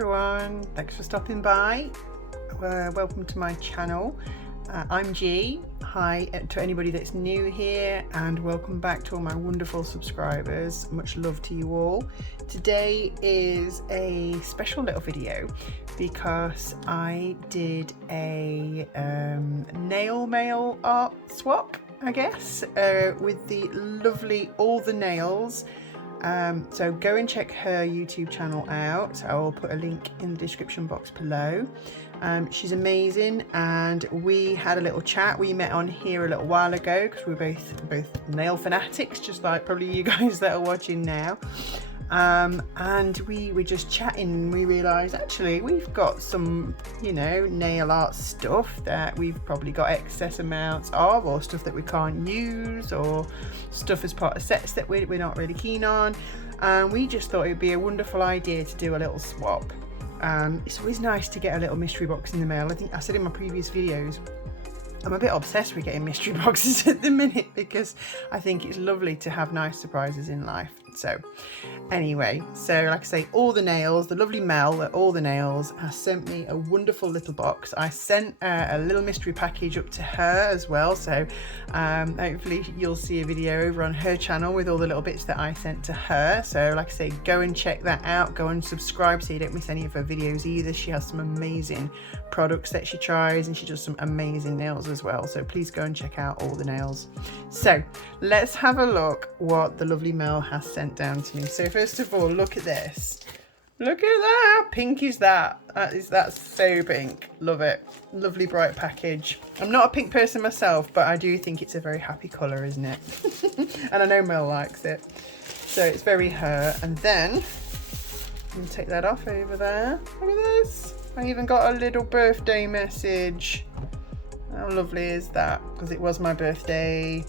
everyone, thanks for stopping by. Welcome to my channel. I'm G. Hi to anybody that's new here, and welcome back to all my wonderful subscribers. Much love to you all. Today is a special little video because I did a nail mail art swap, I guess, with the lovely All the Nails. So go and check her YouTube channel out. I will put a link in the description box below. She's amazing, and we had a little chat. We met on here a little while ago because we're both nail fanatics, just like probably you guys that are watching now. And we were just chatting, and we realised actually we've got some, you know, nail art stuff that we've probably got excess amounts of, or stuff that we can't use, or stuff as part of sets that we're not really keen on. And we just thought it would be a wonderful idea to do a little swap. It's always nice to get a little mystery box in the mail. I think I said in my previous videos, I'm a bit obsessed with getting mystery boxes at the minute because I think it's lovely to have nice surprises in life. So anyway, so like I say, All the Nails, the lovely Mel at All the Nails has sent me a wonderful little box. I sent a little mystery package up to her as well, so hopefully you'll see a video over on her channel with all the little bits that I sent to her. So like I say, go and check that out, go and subscribe so you don't miss any of her videos either. She has some amazing products that she tries, and she does some amazing nails as well, so please go and check out All the Nails. So let's have a look what the lovely Mel has sent down to me. So first of all, look at this. Look at that. How pink is that? That's so pink. Love it. Lovely bright package. I'm not a pink person myself, but I do think it's a very happy colour, isn't it? And I know Mel likes it, so it's very her. And then I'm gonna take that off over there. Look at this. I even got a little birthday message. How lovely is that? Because it was my birthday.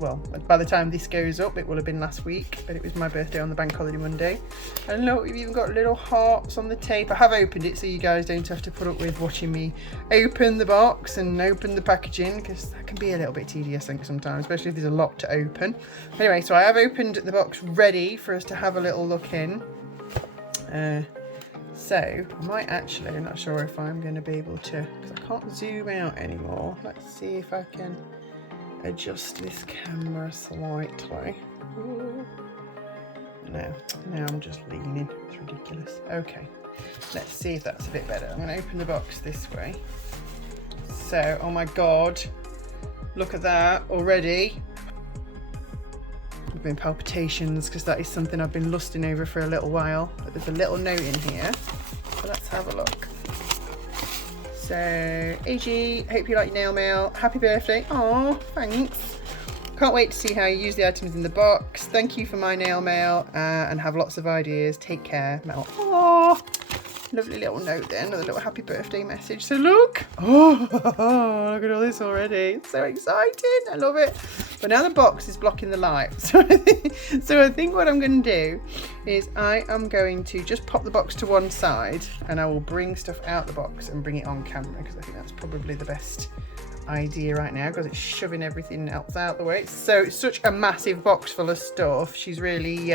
Well, by the time this goes up, it will have been last week, but it was my birthday on the bank holiday Monday. And look, we've even got little hearts on the tape. I have opened it so you guys don't have to put up with watching me open the box and open the packaging, because that can be a little bit tedious, I think, sometimes, especially if there's a lot to open. Anyway, so I have opened the box ready for us to have a little look in. So I might actually, I'm not sure if I'm going to be able to, because I can't zoom out anymore. Let's see if I can adjust this camera slightly. No, now I'm just leaning. It's ridiculous. Okay, let's see if that's a bit better. I'm going to open the box this way. So, oh my god, look at that already. I've been palpitations because that is something I've been lusting over for a little while. But there's a little note in here, so let's have a look. So, AG, hope you like your nail mail. Happy birthday. Oh, thanks. Can't wait to see how you use the items in the box. Thank you for my nail mail, and have lots of ideas. Take care, Mel. Oh, lovely little note there. Another little happy birthday message. So look. Oh, look at all this already. It's so exciting. I love it. But now the box is blocking the light. So I think what I'm going to do is I am going to just pop the box to one side, and I will bring stuff out the box and bring it on camera, because I think that's probably the best idea right now, because it's shoving everything else out the way. So it's such a massive box full of stuff. She's really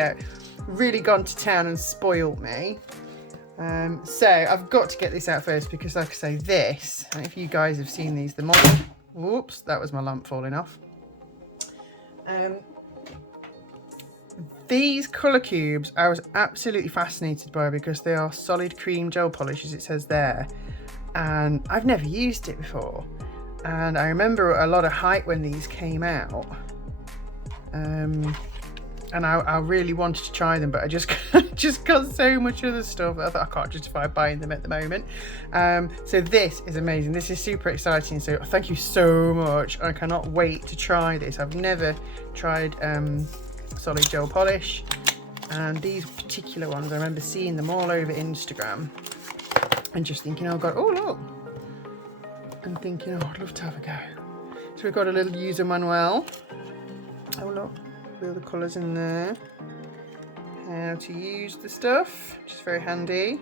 gone to town and spoiled me. So I've got to get this out first, because like I say, this, and if you guys have seen these, the model, whoops, that was my lamp falling off. These colour cubes I was absolutely fascinated by, because they are solid cream gel polish, as it says there, and I've never used it before. And I remember a lot of hype when these came out, and I really wanted to try them, but I just got so much other stuff that I thought I can't justify buying them at the moment. So this is amazing. This is super exciting. So thank you so much. I cannot wait to try this. I've never tried solid gel polish, and these particular ones, I remember seeing them all over Instagram and just thinking, oh god, oh look, and thinking, oh, I'd love to have a go. So we've got a little user manual. Oh look, all the colours in there, how to use the stuff, which is very handy.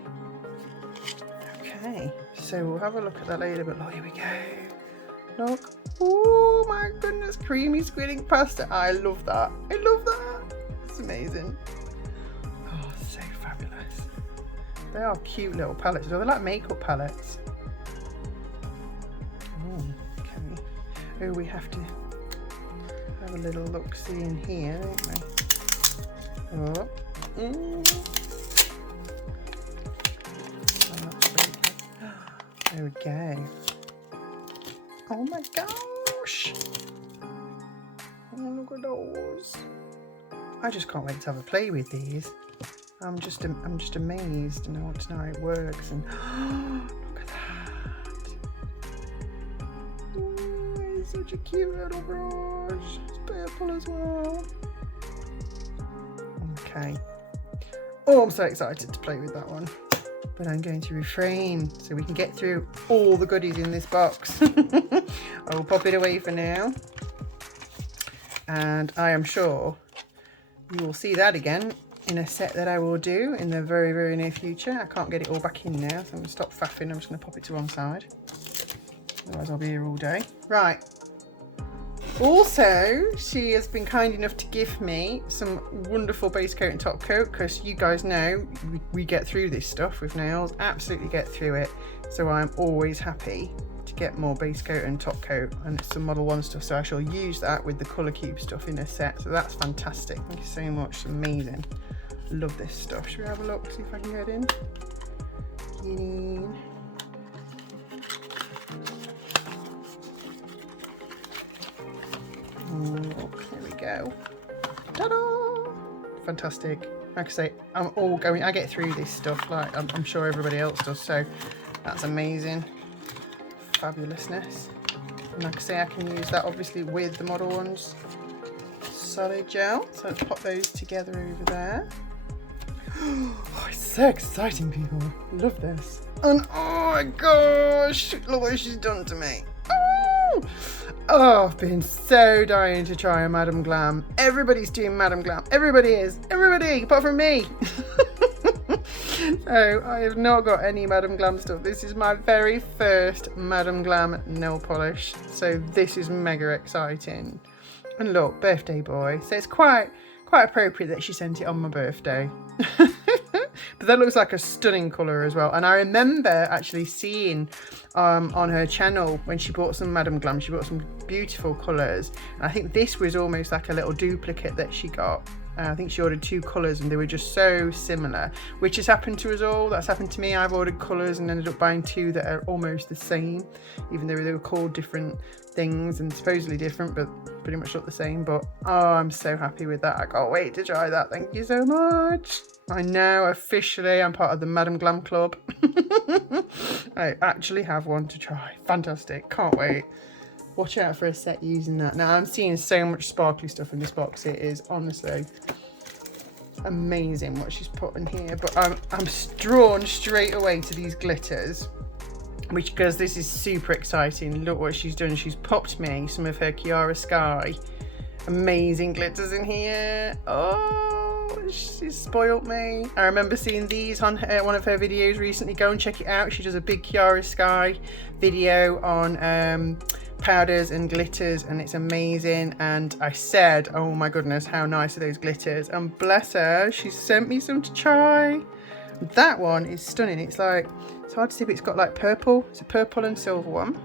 Okay, so we'll have a look at that later, but look, here we go. Look, oh my goodness, creamy squid ink pasta. I love that. I love that. It's amazing. Oh, so fabulous. They are cute little palettes. They're like makeup palettes. Oh, okay. Oh, we have to have a little look-see in here, don't we? Oh. There we go. Oh my gosh. Oh, look at those. I just can't wait to have a play with these. I'm just amazed and I want to know how it works. And look at that. Oh, it's such a cute little brush. It's purple as well. Okay. Oh, I'm so excited to play with that one. But I'm going to refrain so we can get through all the goodies in this box. I will pop it away for now. And I am sure you will see that again in a set that I will do in the very, very near future. I can't get it all back in now, so I'm going to stop faffing. I'm just going to pop it to one side. Otherwise I'll be here all day. Right. Also, she has been kind enough to give me some wonderful base coat and top coat, because you guys know we get through this stuff with nails, absolutely get through it. So I'm always happy to get more base coat and top coat, and it's some Model 1 stuff, so I shall use that with the colour cube stuff in a set. So that's fantastic. Thank you so much. It's amazing. Love this stuff. Should we have a look, see if I can get in? Get in. There we go. Ta-da! Fantastic. Like I say, I get through this stuff like I'm sure everybody else does, so that's amazing. Fabulousness. And like I say, I can use that obviously with the Model 1's solid gel. So let's pop those together over there. Oh, it's so exciting, people. Love this. And oh my gosh, look what she's done to me. Oh, I've been so dying to try a Madam Glam. Everybody's doing Madam Glam. Everybody is. Everybody, apart from me. So I have not got any Madam Glam stuff. This is my very first Madam Glam nail polish. So this is mega exciting. And look, birthday boy. So it's quite appropriate that she sent it on my birthday. But that looks like a stunning colour as well. And I remember actually seeing on her channel when she bought some Madam Glam, she bought some beautiful colours. And I think this was almost like a little duplicate that she got. I think she ordered 2 colours and they were just so similar, which has happened to us all. That's happened to me. I've ordered colours and ended up buying 2 that are almost the same, even though they were called different things and supposedly different, but pretty much look the same. But oh, I'm so happy with that. I can't wait to try that. Thank you so much. I know officially I'm part of the Madam Glam Club. I actually have one to try. Fantastic. Can't wait. Watch out for a set using that. Now I'm seeing so much sparkly stuff in this box. It is honestly amazing what she's put in here. But I'm drawn straight away to these glitters, because this is super exciting. Look what she's done. She's popped me some of her Chiara Sky amazing glitters in here. Oh, she's spoilt me. I remember seeing these on one of her videos recently. Go and check it out. She does a big Chiara Sky video on powders and glitters, and it's amazing. And I said, oh my goodness, how nice are those glitters, and bless her, she sent me some to try. That one is stunning. It's like, it's hard to see, but it's got like purple. It's a purple and silver one,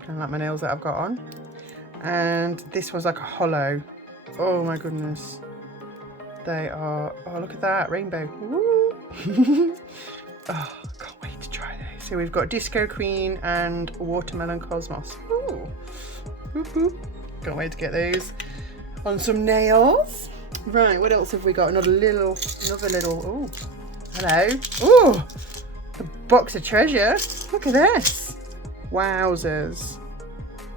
kind of like my nails that I've got on. And this one's like a hollow. Oh my goodness, they are, oh look at that, rainbow. Woo. Oh, can't wait to try those. So we've got Disco Queen and Watermelon Cosmos. Ooh. Boop, boop. Can't wait to get those on some nails. Right, what else have we got? Another little, oh, hello. Oh, a box of treasure. Look at this. Wowzers.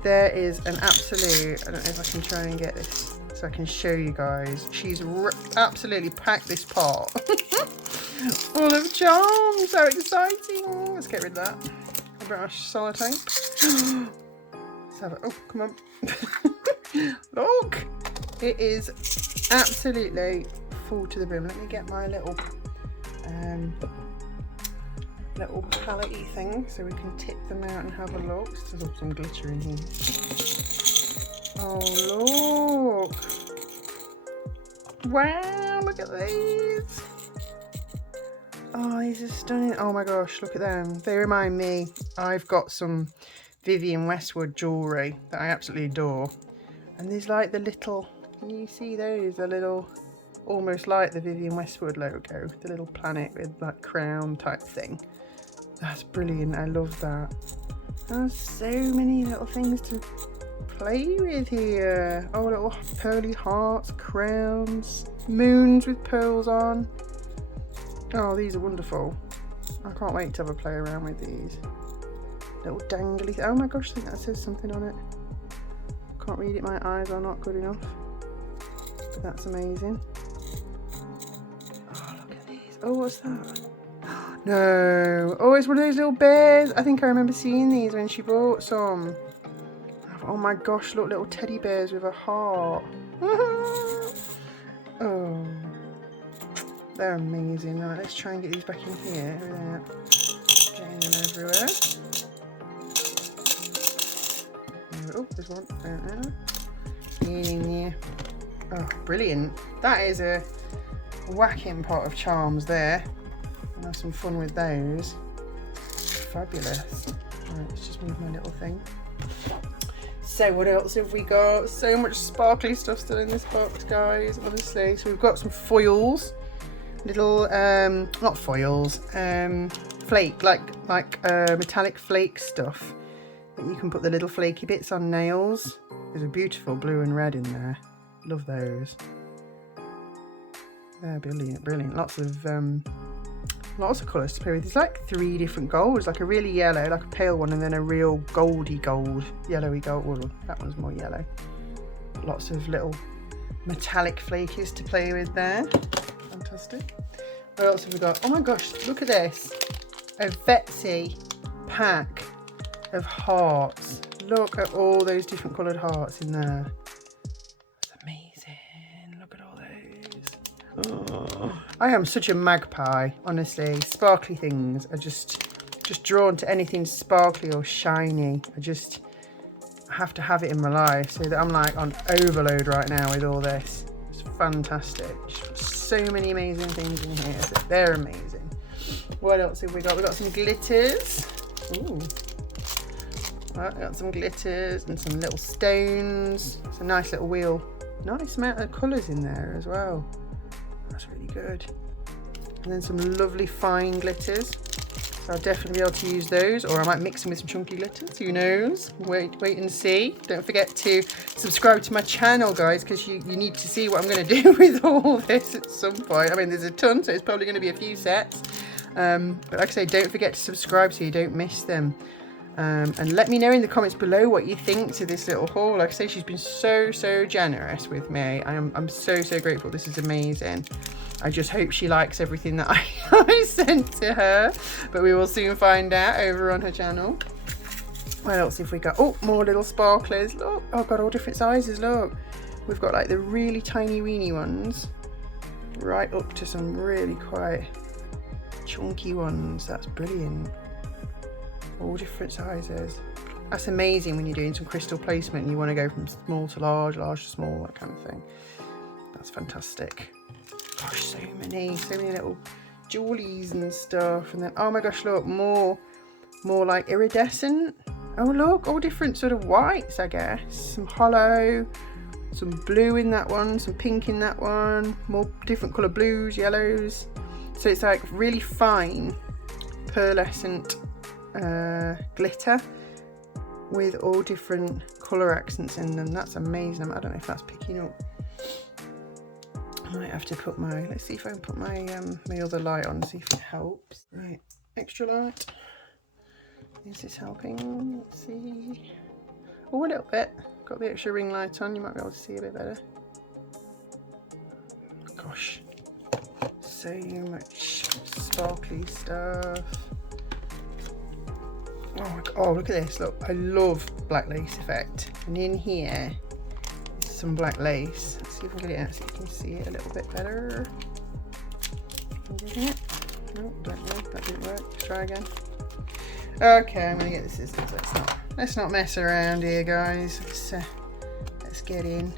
There is an absolute, I don't know if I can try and get this so I can show you guys. She's absolutely packed this pot. Full of charms, so exciting. Let's get rid of that. A brush, sellotape. Let's have it. Oh, come on. Look, it is absolutely full to the brim. Let me get my little palette-y thing so we can tip them out and have a look. There's some glitter in here. Oh, look. Wow, look at these. Oh, these are stunning. Oh my gosh, look at them. They remind me, I've got some Vivienne Westwood jewellery that I absolutely adore. And there's like the little, can you see those? The little, almost like the Vivienne Westwood logo, the little planet with that crown type thing. That's brilliant. I love that. There's so many little things to play with here. Oh, little pearly hearts, crowns, moons with pearls on. Oh, these are wonderful. I can't wait to have a play around with these. Little dangly, oh my gosh, I think that says something on it. Can't read it, my eyes are not good enough. But that's amazing. Oh, look at these. Oh, what's that? No. Oh, it's one of those little bears. I think I remember seeing these when she bought some. Oh my gosh, look, little teddy bears with a heart. Oh. They're amazing. Right, let's try and get these back in here without getting them everywhere. Oh, there's one. In there. Oh, brilliant. That is a whacking pot of charms there. I'll have some fun with those. Fabulous. Right, let's just move my little thing. So what else have we got? So much sparkly stuff still in this box, guys, honestly. So we've got some foils. Little not foils, flake, like metallic flake stuff that you can put the little flaky bits on nails. There's a beautiful blue and red in there. Love those. They're brilliant, brilliant. Lots of colours to play with. There's like 3 different golds, like a really yellow, like a pale one, and then a real goldy gold, yellowy gold. Well, that one's more yellow. Lots of little metallic flakies to play with there. Fantastic. What else have we got? Oh my gosh, look at this. A Betsy pack of hearts. Look at all those different coloured hearts in there. That's amazing. Look at all those. Oh, I am such a magpie, honestly. Sparkly things are just drawn to anything sparkly or shiny. I have to have it in my life, so that I'm like on overload right now with all this. It's fantastic. So many amazing things in here. So they're amazing. What else have we got? We've got some glitters. Ooh. Right, got some glitters and some little stones. It's a nice little wheel. Nice amount of colours in there as well. That's really good. And then some lovely fine glitters. So I'll definitely be able to use those, or I might mix them with some chunky glitters. Who knows? Wait and see. Don't forget to subscribe to my channel, guys, because you need to see what I'm going to do with all this at some point. I mean, there's a ton, so it's probably going to be a few sets. But like I say, don't forget to subscribe so you don't miss them. And let me know in the comments below what you think to this little haul. Like I say, she's been so generous with me. I'm so grateful. This is amazing. I just hope she likes everything that I sent to her, but we will soon find out over on her channel. What else have we got? Oh, more little sparklers. Look, oh, I've got all different sizes. Look, we've got like the really tiny weeny ones right up to some really quite chunky ones. That's brilliant. All different sizes. That's amazing when you're doing some crystal placement and you want to go from small to large, large to small, that kind of thing. That's fantastic. Gosh, so many little jewellies and stuff. And then, oh my gosh, look, more like iridescent. Oh look, all different sort of whites, I guess. Some hollow, some blue in that one, some pink in that one, more different colour blues, yellows. So it's like really fine pearlescent glitter with all different colour accents in them. That's amazing. I don't know if that's picking up. I might have to put my, let's see if I can put my my other light on, see if it helps. Right, extra light. Is this helping? Let's see. Oh, a little bit. Got the extra ring light on, you might be able to see a bit better. Gosh, so much sparkly stuff. Oh, look at this. Look, I love black lace effect. And in here is some black lace. Let's see if I can get it out so you can see it a little bit better. No, don't know. That didn't work. Let's try again. Okay, I'm gonna get the scissors. Let's not mess around here, guys. Let's get in.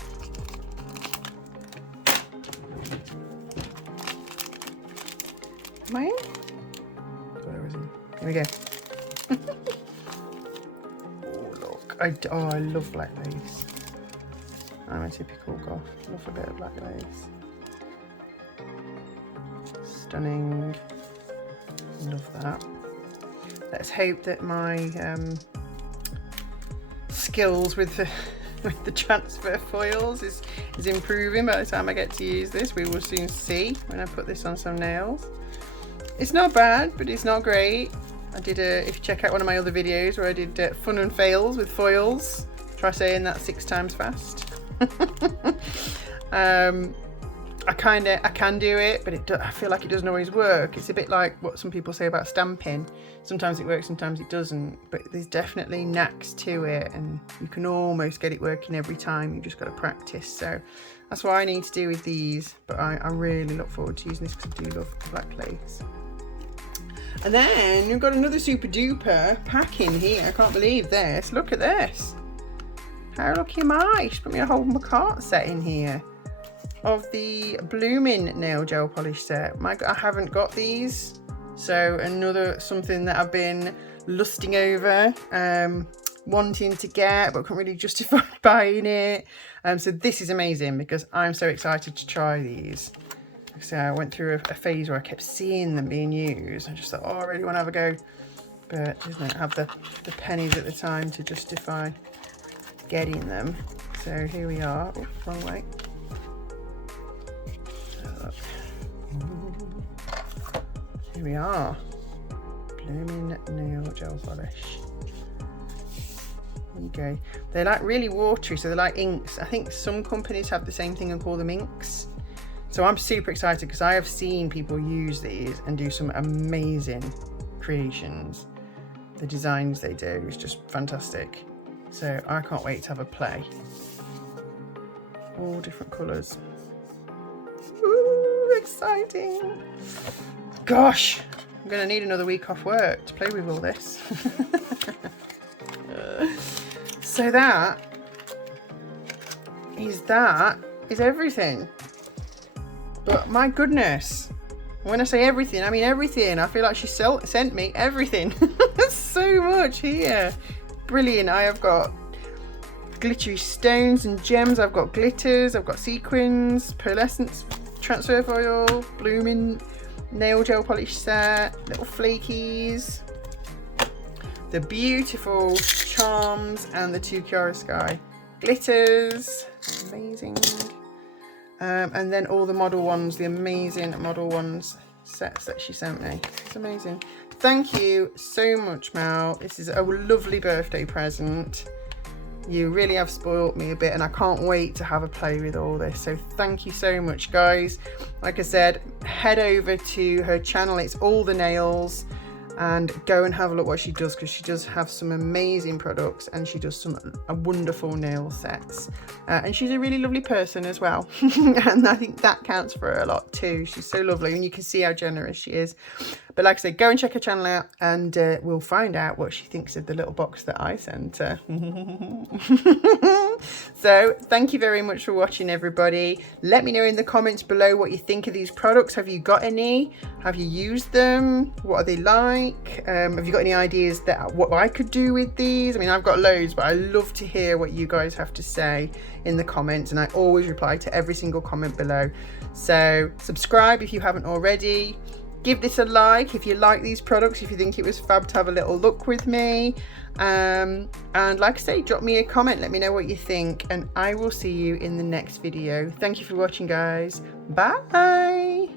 Am I in? Here we go. Oh, look. I love black lace. I'm a typical goth. Love a bit of black lace. Stunning. Love that. Let's hope that my skills with the transfer foils is improving by the time I get to use this. We will soon see when I put this on some nails. It's not bad, but it's not great. I did if you check out one of my other videos where I did fun and fails with foils, try saying that 6 times fast. I can do it, but I feel like it doesn't always work. It's a bit like what some people say about stamping. Sometimes it works, sometimes it doesn't, but there's definitely knacks to it, and you can almost get it working every time. You just got to practice. So that's what I need to do with these, but I really look forward to using this because I do love black lace. And then we've got another super duper pack in here. I can't believe this. Look at this. How lucky am I? She's put me a whole cart set in here of the Blooming nail gel polish set. My God, I haven't got these, so something that I've been lusting over, wanting to get, but couldn't really justify buying it. So this is amazing because I'm so excited to try these. So I went through a phase where I kept seeing them being used. I just thought, oh, I really want to have a go, but didn't have the pennies at the time to justify getting them. So here we are. Oh, wrong way. Here we are. Blooming nail gel polish. There you go. They're like really watery, so they're like inks. I think some companies have the same thing and call them inks. So I'm super excited because I have seen people use these and do some amazing creations. The designs they do is just fantastic. So I can't wait to have a play. All different colours. Ooh, exciting. Gosh, I'm going to need another week off work to play with all this. So that is everything. But my goodness, when I say everything, I mean everything. I feel like she sent me everything. So much here. Brilliant. I have got glittery stones and gems. I've got glitters. I've got sequins, pearlescence, transfer foil, Blooming nail gel polish set, little flakies, the beautiful charms, and the 2 Chiaroscuro glitters. Amazing. And then all the model ones, the amazing model ones sets that she sent me. It's amazing. Thank you so much, Mel. This is a lovely birthday present. You really have spoilt me a bit, and I can't wait to have a play with all this. So thank you so much, guys. Like I said, head over to her channel. It's All the Nails, and go and have a look what she does, because she does have some amazing products and she does some wonderful nail sets. And she's a really lovely person as well. And I think that counts for her a lot too. She's so lovely, and you can see how generous she is. But like I said, go and check her channel out, and we'll find out what she thinks of the little box that I sent her. So thank you very much for watching, everybody. Let me know in the comments below what you think of these products. Have you got any? Have you used them? What are they like? Have you got any ideas that what I could do with these? I mean, I've got loads, but I love to hear what you guys have to say in the comments, and I always reply to every single comment below. So subscribe if you haven't already. Give this a like if you like these products, if you think it was fab to have a little look with me. And like I say, drop me a comment, let me know what you think, and I will see you in the next video. Thank you for watching, guys. Bye.